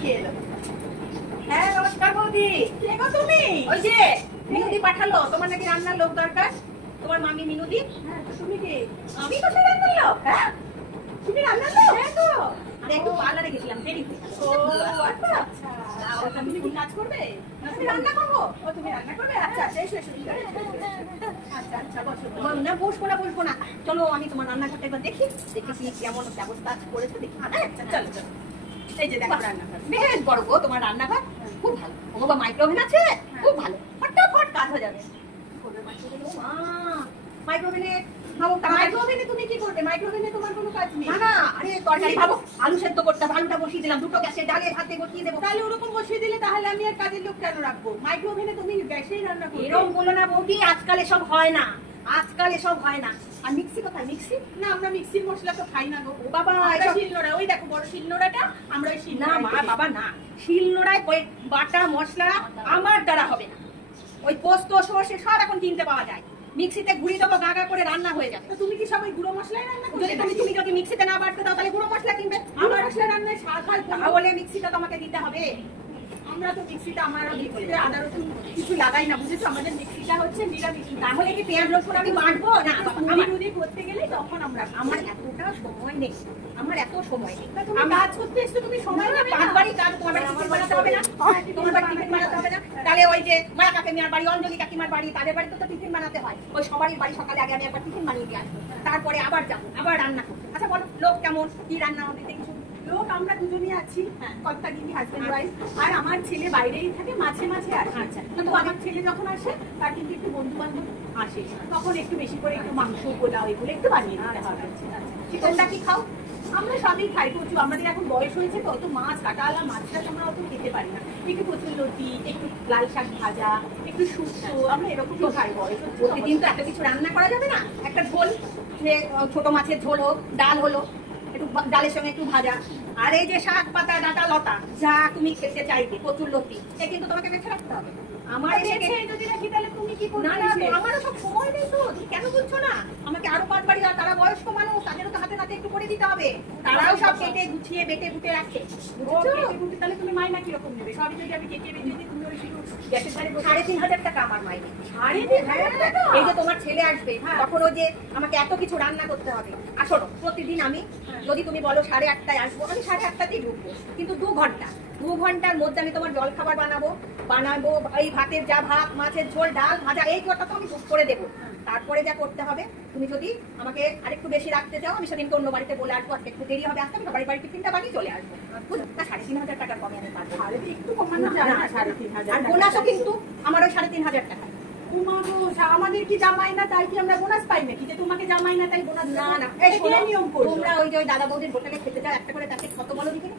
খেয়ে এলো। হ্যাঁ নমস্কার বৌদি। কে গো তুমি? ওই যে মিনুদি পাঠালো, তোমার নাকি রান্নার লোক দরকার। তোমার মামি মিনুদি। হ্যাঁ তুমি কে? আমি তো সেই রান্নার লোক। হ্যাঁ তুমি রান্নার লোক? হ্যাঁ তো। আরে একটু পার্লারে গেছিলাম, দেরি হয়ে গেল। ও আচ্ছা আচ্ছা। তুমি কি কাজ করবে? আমি রান্না করবো। ও তুমি রান্না করবে? আচ্ছা আচ্ছা এসো এসো। আচ্ছা আচ্ছা বসো। না বসবো না। চলো আমি তোমার রান্নাঘরটা একবার দেখি, দেখি কেমন ব্যবস্থা করেছো দেখি। আচ্ছা চলো চলো। এই যে দেখো রান্নাঘর বেশ বড় গো, তোমার রান্নাঘর খুব ভালো। ও বাবা মাইক্রোওভেন আছে, খুব ভালো, ফটাফট কাজ হয়ে যাবে। মাইক্রোওভেনে মাইক্রোওভেনে তুমি কি করবে? মাইক্রোওভেনে তোমার কোনো কাজ নেই। না আরে তরকারি ভাবো, আলু সেদ্ধ করতে হবে, আলুটা বসিয়ে দিলাম, দুটো গ্যাসে ডালে ভাতে বসিয়ে দেবো। তাহলে ওরকম বসিয়ে দিলে তাহলে আমি আর কাজের লোক কেন রাখবো? মাইক্রোওভেনে তুমি গ্যাসেই রান্না করবে। এরকম বলো না বৌদি, আজকাল এসব হয় না, আজকাল এসব হয় না। আর মিক্সি কোথায়? মিক্সি না, আমরা মিক্সির মশলা তো খাই না গো। ও বাবা শিলনোড়া, ওই দেখো বড় শিলনোড়াটা, আমরা ওই শিলনোড়া। না মা বাবা না, শিলনোড়ায় বাটা মশলা আমার দ্বারা হবে না। ওই পোস্ত সর্ষে সব এখন কিনতে পাওয়া যায়, মিক্সিতে ঘুরি দেবো, গাগা করে রান্না হয়ে যাবে। তুমি কি সবাই গুঁড়ো মশলাই রান্না করবে? তুমি যদি মিক্সিতে না বাটতে দাও তাহলে গুঁড়ো মশলা কিনবে। আমার মশলা রান্নায় স্বাদ হয়, তাহলে মিক্সিটা তোমাকে দিতে হবে। আমরা তো মিক্সিটা মিক্সিতে আদা রসুন কিছু লাগাই না, বুঝেছো? আমাদের মিক্সিটা হচ্ছে নিরামিষ। তাহলে কি পেঁয়াজ রসুন আমি বাটবো না? আমি করতে গেলে তখন আমরা, আমার এতটা সময় নেই, আমার এত সময় নেই। তুমি কাজ করতে এসছো, তুমি সময় নেবে না। বাড়ি কাজ, তোমার বাড়ি টিফিন বানাতে হবে না? তোমার বাড়ি টিফিন বানাতে হবে না? তাহলে ওই যে মায়া কাকিমার বাড়ি, অঞ্জলি কাকিমার বাড়ি, তাদের বাড়িতে তো টিফিন বানাতে হয়। ওই সবারই বাড়ি সকালে আগে আমি একবার টিফিন বানিয়ে দিয়ে আসবো, তারপরে আবার যাবো, আবার রান্না করবো। আচ্ছা বলো লোক কেমন, কি রান্না হবে কিছু? লোক আমরা দুজনই আছি, কর্তা গিন্নি হাজবেন্ড ওয়াইফ। আর আমার ছেলে বাইরেই থাকে, মাঝে মাঝে আসে। আচ্ছা কিন্তু আমার ছেলে যখন আসে তার কিন্তু একটু বন্ধু বান্ধব আসে, তখন একটু বেশি করে একটু মাংস পোলাও এগুলো একটু বানিয়ে দিতে হবে। তোমরা কি খাও? আমরা সবই খাই প্রচুর। আমাদের এখন বয়স হয়েছে তো, অত মাছ কাটালা মাছটা আমরা অত খেতে পারি না। একটু কচুর লতি, একটু লাল শাক ভাজা, একটু শুক্তো, আমরা এরকমই খাই। বয়স প্রতিদিন তো এত কিছু রান্না করা যাবে না। একটা ঝোল, যে ছোট মাছের ঝোল হোক, ডাল হলো, একটু ডালের সঙ্গে একটু ভাজা, আর এই যে শাক পাতা ডাঁটা লতা যা তুমি খেতে চাইবে, কচুর লতি, এ কিন্তু তোমাকে বেছে রাখতে হবে। আমার যদি রাখি তাহলে তুমি কি করবে? না আমারও সব সময় নেই তো, তুমি কেন বলছো না? আমাকে আরো 5 বাড়ি, আর তারা বয়স্ক মানুষ, তাদেরও তো হাতে নাতে একটু করে দিতে হবে। তারাও সব কেটে গুছিয়ে বেটে বুটে রাখে। তাহলে তুমি মাইনা কিরকম নেবে? সবই যদি আমি কেটে বেটে দিই, তুমি ওই গ্যাসের বাড়ি 3,500 টাকা আমার মাইনে। 3,500 টাকা? এই যে তোমার ছেলে আসবে তখন ওই যে আমাকে এত কিছু রান্না করতে হবে। আর শোনো, প্রতিদিন আমি যদি তুমি বলো 8:30টায় আসবো, আমি 8:30টাতেই ঢুকবো, কিন্তু 2 ঘন্টার মধ্যে আমি তোমার জল খাবার বানাবো, এই ভাতের যা ভাত, মাছের ঝোল, ডাল ভাজা, এই কটা তো আমি বুক করে দেবো। তারপরে যা করতে হবে, তুমি যদি আমাকে আরেকটু বেশি রাখতে চাও, আমি সেদিনকে অন্য বাড়িতে বলে আসবো, আজকে একটু দেরি হবে আসতে, আমি বাড়ি টিফিনটা বানিয়ে চলে আসবো। বুঝলো না? 3,500 টাকা কমে আমি পারবো। একটু কমানো যায় না? 3,500। আর বোনাসও কিন্তু আমার ওই 3,500 টাকা। আমাদের কি জামাই না তাই কি আমরা বোনাস পাই নাকি? যে তোমাকে জামাই না তাই বোনাস? না না, নিয়ম করো। তোমরা ওই যে ওই দাদা বৌদির হোটেলে খেতে যাও, একটা করে তাকে কত বলো দিকে।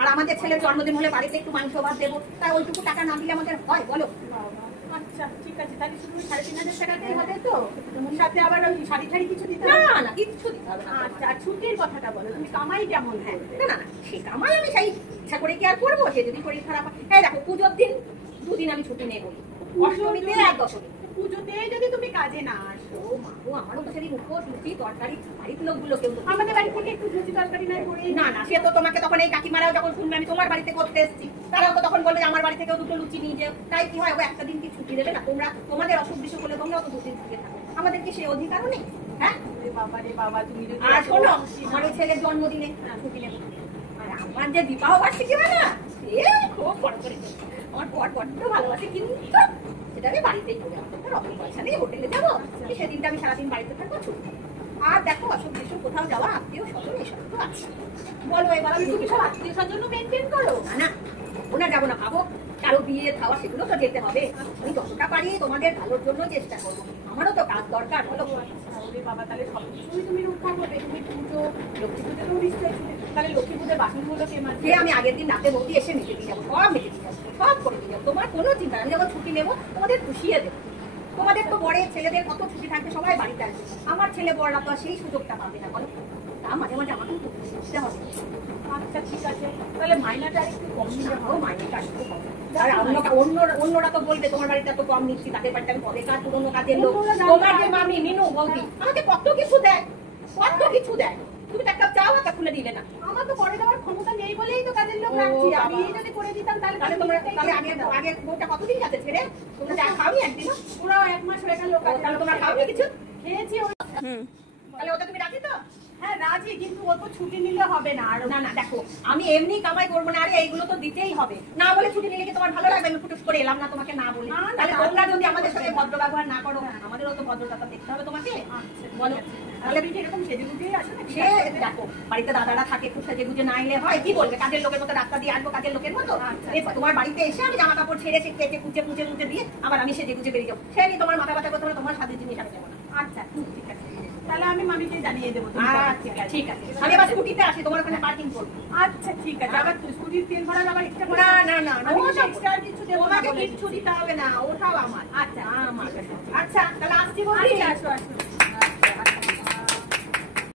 আর আমাদের ছেলের জন্মদিন হলে বাড়িতে একটু মাংস ভাত দেবো, তাই ওইটুকু টাকা না দিলে আমাদের হয় বলো? আচ্ছা ঠিক আছে, তাহলে শুধু 3,500 টাকাতেই হবে তো? সাথে আবার ওই শাড়ি ঠাড়ি কিছু দিতে হবে? না না, কিচ্ছু দিতে হবে না। আচ্ছা, আর ছুটির কথাটা বলো, তুমি কামাই কেমন? হ্যাঁ না না, সে কামাই আমি সেই ইচ্ছা করে কি আর করবো? সে যদি শরীর খারাপ হয়, এই দেখো পুজোর দিন 2 দিন আমি ছুটি নেবো, অষ্টমীতে আর দশমী। পুজোতে যদি তুমি কাজে না আসো, আমারও তো সেদিন উপোস, লুচি তরকারি, বাড়ির লোকগুলো কেউ আমাদের বাড়ি থেকে একটু লুচি তরকারি নাই করে। না না, সে তো তোমাকে তখন এই কাকিমারাও যখন শুনবে আমি তোমার বাড়িতে করতে এসেছি, তারাও তো তখন বলবে আমার বাড়ি থেকেও 2টো লুচি নিয়ে যাও। তাই কি হয়, ও একটা দিন কি ছুটি দেবে না? তোমাদের অসুখ বিসুখ হলে তোমরাও তো 2 দিন ছুটি থাকো, আমাদের কি সেই অধিকারও নেই? হ্যাঁ বাবা রে বাবা, তুমি আর শোনো, আমার ওই ছেলের জন্মদিনে ছুটি নেবে, আর আমার যে বিবাহ বার্ষিকী হয় না, সে খুব বড় করে আমার বড্ড ভালোবাসে, কিন্তু সেটা আমি বাড়িতেই করে আসবো, রকম পয়সা নেই, হোটেলে যাবো, সেদিনটা আমি সারাদিন বাড়িতে থাকবো, ছুটি। আর দেখো অসুখ বিসুখ কোথাও যাওয়া, আত্মীয় স্বজন এসব তো আছে। বলো এবার তুমি সব আত্মীয় স্বজন মেনটেন করো? না না, ওনা যাবো না, ভাবো কারো বিয়ে খাওয়া সেগুলো তো যেতে হবে। আমি যতটা পারি তোমাদের ভালোর জন্য চেষ্টা করবো, আমারও তো কাজ দরকার। বলো বাবা, তাহলে সবকিছুই তুমি রক্ষা করবে? তুমি পুজো, লক্ষ্মী পুজোতেও নিশ্চয়ই, তাহলে লক্ষ্মী পুজোর বাসনগুলো কে মাঝে আমি আগের দিন রাতে বৌদি এসে মেটে দিয়ে যাবো, সব মেটে দিয়ে যাবো, সব করে দিয়ে যাবো, তোমার কোনো চিন্তা। আমি যখন ছুটি নেবো তোমাদের খুশিয়ে দেবো। তোমাদের তো বড় ছেলেদের কত ছুটি থাকবে, সবাই বাড়িতে আসবে, আমার ছেলে বড়রা তো সেই সুযোগটা পাবে না। বলো, তা মাঝে মাঝে আমাকে বুঝতে হবে। আচ্ছা ঠিক আছে, তাহলে মাইনাটা একটু কম দিলে হবে, মাইনাটা একটু কম। আর অন্যরা তো বলবে তোমার বাড়িতে এত কম নিচ্ছি, তাদের বাড়িতে আমি পরে কাজ, পুরোনো কাজের লোক, তোমার যে মামি মিনু বৌদি আমাকে কত কিছু দেয়, কত কিছু দেয়। তুমি একটা চাও একটা খুলে দিলে না, আমার তো পরে দেওয়ার ক্ষমতা নেই বলেই তো কাজের লোক রাখছি। আমি যদি করে দিতাম তাহলে তোমরা তাহলে আগে বউটা কতদিন গেছে ছেড়ে? তোমরা যা খাওনি একদিনও? পুরাও 1 মাস হয়ে গেল। তাহলে তোমরা খাওনি কিছু? খেয়েছি। তাহলে ওটা তুমি রাজি তো? হ্যাঁ রাজি, কিন্তু ও তো ছুটি নিলে হবে না। আর না দেখো, আমি এমনি কামাই করবো না, আরে এইগুলো তো দিতেই হবে। না বলে ছুটি নিলে কি তোমার ভালো লাগবে? আমি ফুটুস করে এলাম না তোমাকে না বলে। তাহলে তোমরা যদি আমাদের সাথে ভদ্র ব্যবহার না করো, আমাদেরও তো ভদ্রতা দেখতে হবে তোমাকে। বলো, তাহলে তুমি এরকম সেজে গুজেই আসো না? সে দেখো, বাড়িতে দাদারা থাকে, খুব সেজে গুজে না এলে হয় কি বলবে? কাজের লোকের মতো রাস্তা দিয়ে আসবো, কাজের লোকের মতো? তোমার বাড়িতে এসে আমি জামা কাপড় ছেড়ে সে কেটে কুচে মুচে মুচে দিয়ে আবার আমি সেজে গুজে বেরিয়ে যাবো, সে নিয়ে তোমার মাথা ব্যথা করতে হবে। তোমার সাথে জিনিস আমি যাবো না। আচ্ছা ঠিক আছে, তাহলে আমি মামিকে জানিয়ে দেবো। ঠিক আছে, আমি আবার স্কুটিতে আসি, তোমার ওখানে পার্কিং করবো। আচ্ছা ঠিক আছে। আবার স্কুটির তেল ভরার আবার এক্সট্রা? না এক্সট্রা কিছু দেবো না, তোমাকে কিচ্ছু দিতে হবে না, ওটাও আমার। আচ্ছা আমার। আচ্ছা তাহলে আসছি বলছি। আসো।